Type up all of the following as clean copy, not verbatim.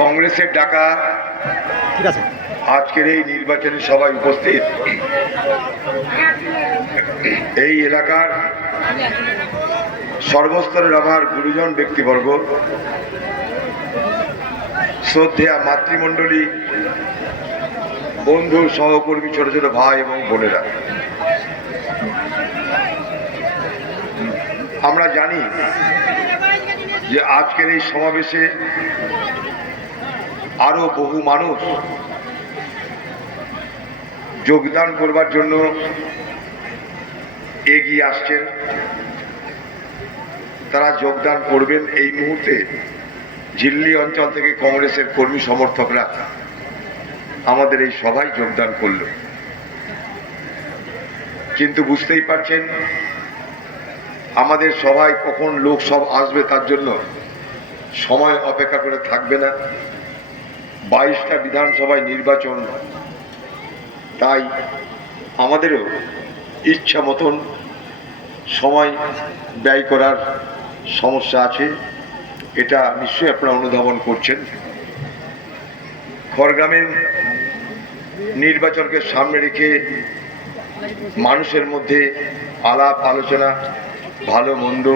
কংগ্রেসের ডাকা আজকের এই নির্বাচনী সভায় উপস্থিত এই এলাকার সর্বস্তরের আমার গুরুজন ব্যক্তিবর্গ, শ্রদ্ধেয়া মাতৃমণ্ডলী, বন্ধু, সহকর্মী, ছোট ছোট ভাই এবং বোনেরা, আমরা জানি যে আজকের এই সমাবেশে আরো বহু মানুষ যোগদান করবার জন্য এগিয়ে আসছেন। তারা যোগদান করবেন। এই মুহূর্তে ঝিল্লি অঞ্চল থেকে কংগ্রেসের কর্মী সমর্থকরা আমাদের এই সভায় যোগদান করল, কিন্তু বুঝতেই পারছেন আমাদের সভায় কখন লোক সব আসবে তার জন্য সময় অপেক্ষা করে থাকবে না। 22টা বিধানসভায় নির্বাচন, তাই আমাদেরও ইচ্ছা মতন সময় ব্যয় করার সমস্যা আছে, এটা নিশ্চয়ই আপনারা অনুধাবন করছেন। খড়গ্রামের নির্বাচনকে সামনে রেখে মানুষের মধ্যে আলাপ আলোচনা, ভালো মন্দ,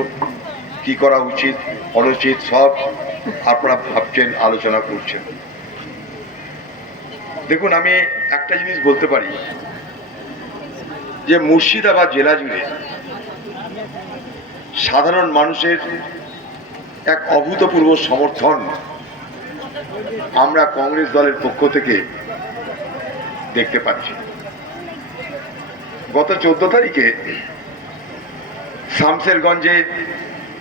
কি করা উচিত অনুচিত, সব আপনারা ভাবছেন, আলোচনা করছেন। দেখুন, আমি একটা জিনিস বলতে পারি যে মুর্শিদাবাদ জেলা জুড়ে সাধারণ মানুষের এক অভূতপূর্ব সমর্থন আমরা কংগ্রেস দলের পক্ষ থেকে দেখতে পাচ্ছি। গত 14 তারিখে শামসেরগঞ্জে